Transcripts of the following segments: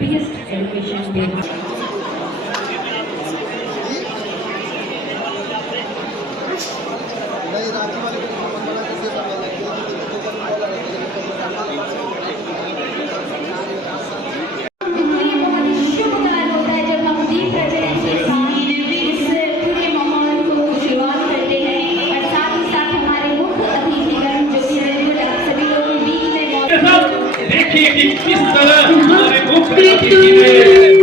biggest education day. देखिए कि किस तरह हमारे मुख्य अतिथि ने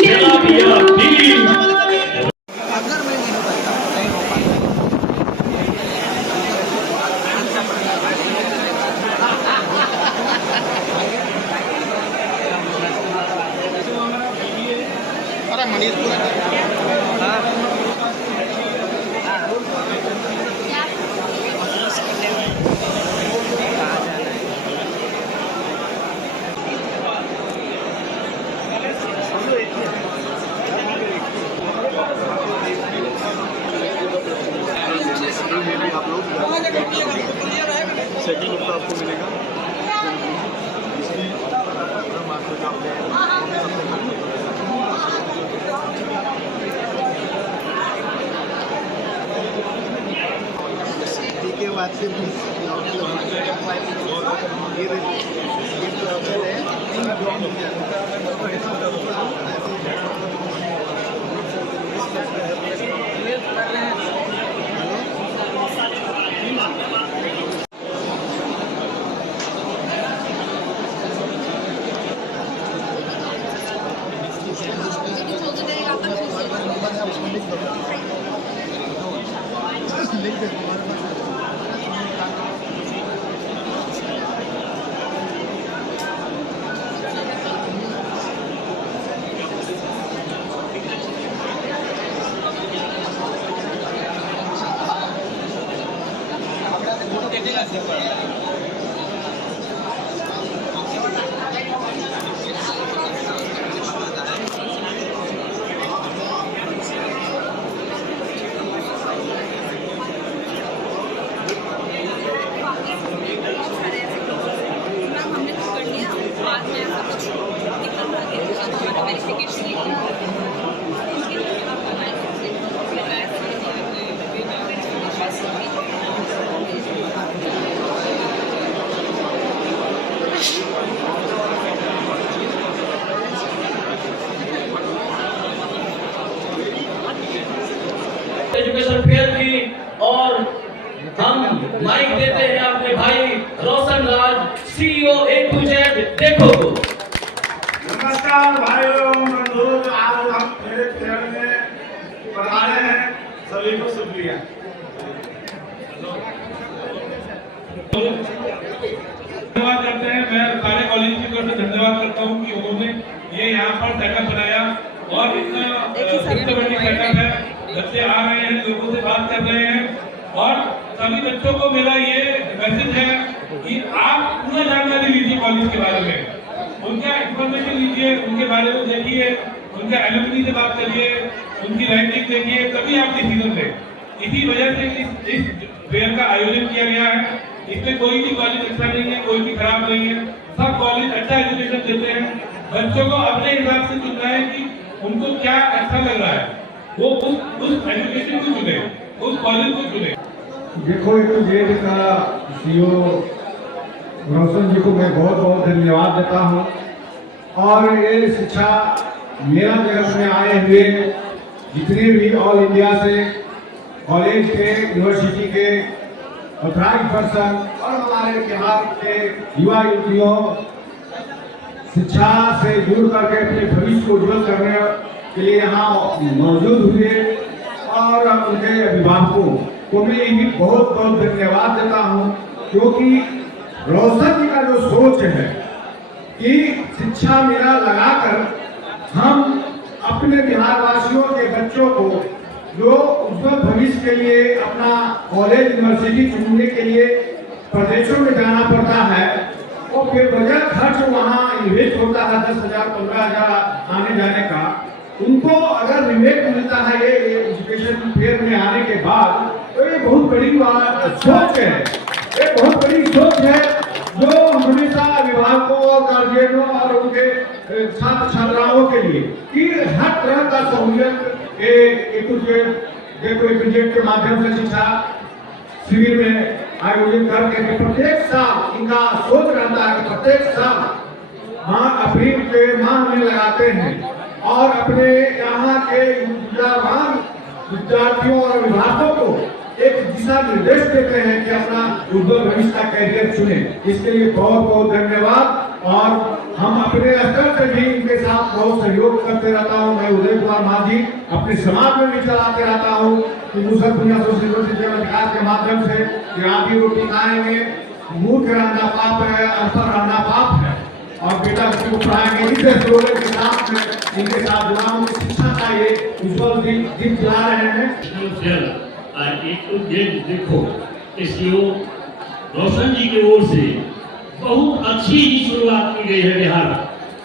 जला दिया दिल। अगर मैं नहीं बनता नहीं हो पाता। अरे मनीष सेकंड ग्रुप आपको मिलेगा। के बाद से एजुकेशन फेयर की और हम माइक देते हैं अपने भाई रोशन राज CEO A to Z देखो को। नमस्कार भाइयों बंधुओं, आज हम मेरे फेयर में पधारे हैं, सभी को शुक्रिया। धन्यवाद करते हैं, मैं सारे कॉलेज की तरफ से धन्यवाद करता हूँ कि उन्होंने ये यहाँ पर सेटअप बनाया और इतना सबसे बड़ी सेटअप है। बच्चे आ रहे हैं, लोगों से बात कर रहे हैं और सभी बच्चों को मेरा ये मैसेज है कि आप पूरा जानकारी लीजिए कॉलेज के बारे में, उनका इंफॉर्मेशन लीजिए, उनके बारे में देखिए, उनके एलुमनी से बात करिए, उनकी रैंकिंग देखिए, तभी आप डिसीजन लें। इसी वजह से इस फेयर का आयोजन किया गया है। इसमें कोई भी कॉलेज अच्छा नहीं है, कोई भी खराब नहीं है, सब कॉलेज अच्छा एजुकेशन देते हैं। बच्चों को अपने हिसाब से चुनना है कि उनको क्या अच्छा लग रहा है, वो उस एजुकेशन को चुने, उस कॉलेज को चुने। देखो एक जेड का CEO रोशन जी को मैं बहुत बहुत धन्यवाद देता हूँ। और ये शिक्षा मेरा जगत में आए हुए जितने भी ऑल इंडिया से कॉलेज के, यूनिवर्सिटी के ऑथराइज्ड पर्सन और हमारे बिहार के युवा युवतियों शिक्षा से जुड़ करके अपने भविष्य को उज्जवल करने के लिए यहाँ मौजूद हुए और उनके अभिभावकों को मैं यही बहुत बहुत धन्यवाद देता हूँ, क्योंकि रोशन जी का जो सोच है कि शिक्षा मेला लगाकर हम अपने बिहार वासियों के बच्चों को जो उज्जवल भविष्य के लिए अपना कॉलेज यूनिवर्सिटी चुनने के लिए प्रदेशों में जाना पड़ता है और फिर बजट खर्च वहाँ इन्वेस्ट होता है 10,000 15,000 आने जाने का। उनको अगर रिबेट मिलता है ये एजुकेशन फेयर में आने के बाद, तो ये बहुत बड़ी सोच है, ये बहुत बड़ी सोच है। जो हमेशा अभिभावकों और गार्जियनों और उनके छात्र छात्राओं के लिए कि हर तरह का सहूलियत के माध्यम से शिक्षा शिविर में आयोजित करके प्रत्येक साल इनका सोच रहता है कि प्रत्येक साल अप्रैल के माह में लगाते हैं और अपने यहाँ के विद्यावान विद्यार्थियों और अभिभावकों को एक दिशा निर्देश देते हैं कि अपना उज्जवल भविष्य का कैरियर चुने। इसके लिए बहुत बहुत धन्यवाद। और हम अपने स्तर से भी इनके साथ बहुत सहयोग करते रहता हूँ। मैं उदय कुमार माझी अपने समाज में भी चलाते रहता हूँ कि यूसुफ मियां यूनिवर्सिटी विकास के माध्यम से कि आप ही रोटी खाएंगे, मूर्ख रहना पाप है, अनपढ़ रहना पाप है, और बेटा बच्चे को पढ़ाएंगे। इस स्लोगन के साथ में इनके साथ जुड़ा हूँ। शिक्षा का ये उज्जवल दिन चला रहे हैं। देखो सीओ रोशन जी की ओर से बहुत अच्छी ही शुरुआत की गई है बिहार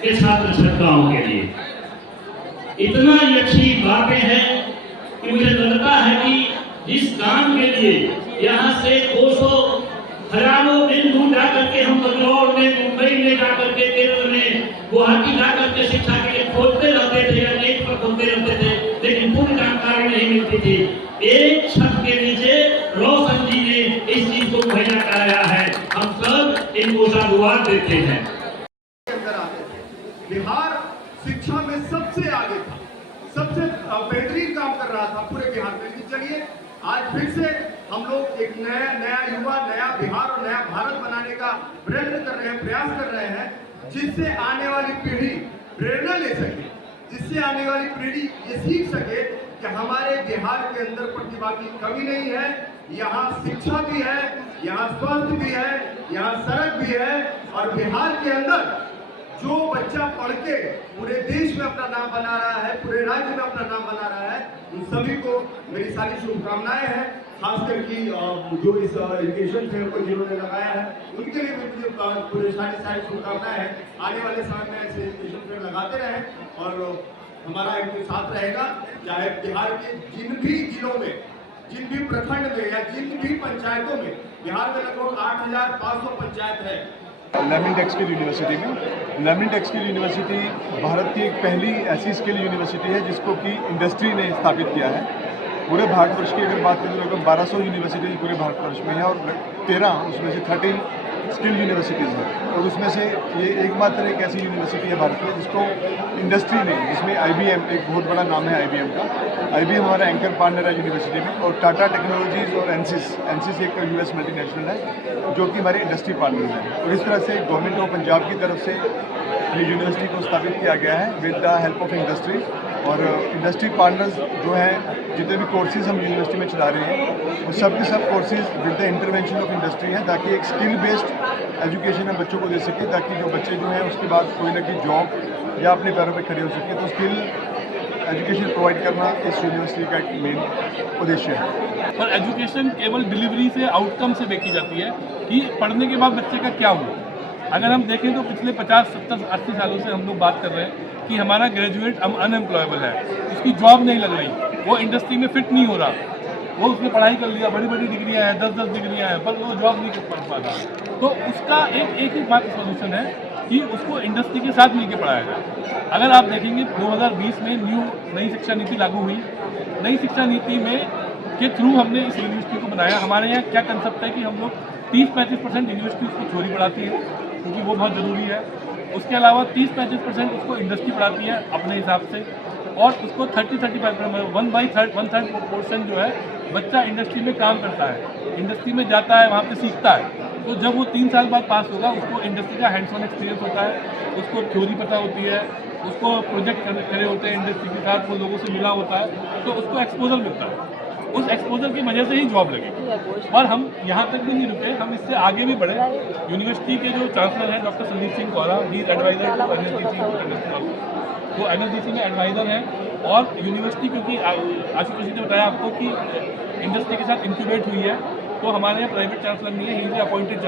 के छात्र छात्राओं के लिए। इतना ही अच्छी बातें हैं कि मुझे लगता है कि जिस काम के लिए यहाँ से 200 हजारों दिन दूर जाकर के हम बंगलौर में, मुंबई में जाकर के, केरल में, गुवाहाटी जाकर के शिक्षा के लिए खोजते रहते थे या नेट पर खोजते रहते थे, लेकिन पूरी जानकारी नहीं मिलती थी। एक छत के नीचे रोशन जी ने इस चीज को मुहैया कराया है। हम सब इनको साधुवाद देते हैं। बिहार शिक्षा में सबसे आगे था, सबसे बेहतरीन काम कर रहा था पूरे बिहार में। चलिए आज फिर से हम लोग एक नया युवा, नया बिहार और नया भारत बनाने का प्रयत्न कर रहे हैं, प्रयास कर रहे हैं, जिससे आने वाली पीढ़ी प्रेरणा ले सके, जिससे आने वाली पीढ़ी ये सीख सके कि हमारे बिहार के अंदर प्रतिभा की कमी नहीं है। यहाँ शिक्षा भी है, यहाँ स्वास्थ्य भी है, यहाँ सड़क भी है, और बिहार के अंदर जो बच्चा पढ़ के पूरे देश में अपना नाम बना रहा है, पूरे राज्य में अपना नाम बना रहा है, उन सभी को मेरी सारी शुभकामनाएं हैं। खासकर की जो इस एजुकेशन फेयर को जिन्होंने लगाया है उनके लिए भी मुझे पूरे सारी शुभकामनाएं हैं। आने वाले समय में ऐसे एजुकेशन फेयर लगाते रहें और हमारा इनके साथ रहेगा। चाहे बिहार के जिन भी जिलों में, जिन भी प्रखंड में या जिन भी पंचायतों में, बिहार में लगभग 8500 पंचायत है। लर्निंग टेक्सटाइल यूनिवर्सिटी में लर्निंग टेक्सटाइल यूनिवर्सिटी भारत की एक पहली ऐसी स्किल यूनिवर्सिटी है जिसको कि इंडस्ट्री ने स्थापित किया है। पूरे भारतवर्ष की अगर बात करें तो लगभग 1200 यूनिवर्सिटीज़ पूरे भारतवर्ष में है और 13 उसमें से 13 स्किल यूनिवर्सिटीज़ हैं। और उसमें से ये एकमात्र एक ऐसी यूनिवर्सिटी है भारत में जिसको इंडस्ट्री ने, जिसमें IBM एक बहुत बड़ा नाम है IBM का। IBM हमारा एंकर पार्टनर है यूनिवर्सिटी में, और टाटा टेक्नोलॉजीज़ और एनसिस एक US मल्टीनेशनल है जो कि हमारे इंडस्ट्री पार्टनर हैं। और इस तरह से गवर्नमेंट ऑफ पंजाब की तरफ से ये यूनिवर्सिटी को स्थापित किया गया है with the help of industry. और इंडस्ट्री पार्टनर्स जो हैं, जितने भी कोर्सेज हम यूनिवर्सिटी में चला रहे हैं वो सब के सब courses with the intervention of industry हैं, ताकि एक स्किल बेस्ड एजुकेशन हम बच्चों को दे सके, ताकि जो बच्चे जो हैं उसके बाद कोई ना कोई जॉब या अपने पैरों पे खड़े हो सके। तो स्किल एजुकेशन प्रोवाइड करना इस यूनिवर्सिटी का एक मेन उद्देश्य है। पर एजुकेशन केवल डिलीवरी से, आउटकम से देखी जाती है कि पढ़ने के बाद बच्चे का क्या हुआ। अगर हम देखें तो पिछले 50, 70, 80 सालों से हम लोग बात कर रहे हैं कि हमारा ग्रेजुएट अब अनएम्प्लॉयबल है, उसकी जॉब नहीं लग रही, वो इंडस्ट्री में फिट नहीं हो रहा, वो उसने पढ़ाई कर लिया, बड़ी बड़ी डिग्रियाँ हैं, 10-10 डिग्रियाँ हैं, पर वो जॉब नहीं कर पा रहा। तो उसका एक ही बात सोल्यूशन है कि उसको इंडस्ट्री के साथ मिलकर पढ़ाया जाए। अगर आप देखेंगे 2020 में नई शिक्षा नीति लागू हुई। नई शिक्षा नीति में के थ्रू हमने इस यूनिवर्सिटी को बनाया। हमारे यहाँ क्या कंसेप्ट है कि हम लोग 30-35% यूनिवर्सिटी उसको थ्योरी पढ़ाती है क्योंकि वो बहुत ज़रूरी है। उसके अलावा 30-35% उसको इंडस्ट्री पढ़ाती है अपने हिसाब से, और उसको 30-35% 1/3% जो है बच्चा इंडस्ट्री में काम करता है, इंडस्ट्री में जाता है, वहाँ पे सीखता है। तो जब वो 3 साल बाद पास होगा उसको इंडस्ट्री का हैंड्स ऑन एक्सपीरियंस होता है, उसको थ्योरी पता होती है, उसको प्रोजेक्ट करे होते हैं इंडस्ट्री के साथ, वो लोगों से मिला होता है, तो उसको एक्सपोजर मिलता है। उस एक्सपोजर की वजह से ही जॉब लगेगी। और हम यहाँ तक भी नहीं रुके, हम इससे आगे भी बढ़े। यूनिवर्सिटी के जो चांसलर हैं doctor Sandeep Singh Kaura, he is advisor to NSDC, वो NSDC में एडवाइज़र हैं। और यूनिवर्सिटी क्योंकि आशुतोष जी ने बताया आपको कि इंडस्ट्री के साथ इंक्यूबेट हुई है, तो हमारे यहाँ प्राइवेट चांसलर नहीं है, ही इज अपॉइंटेड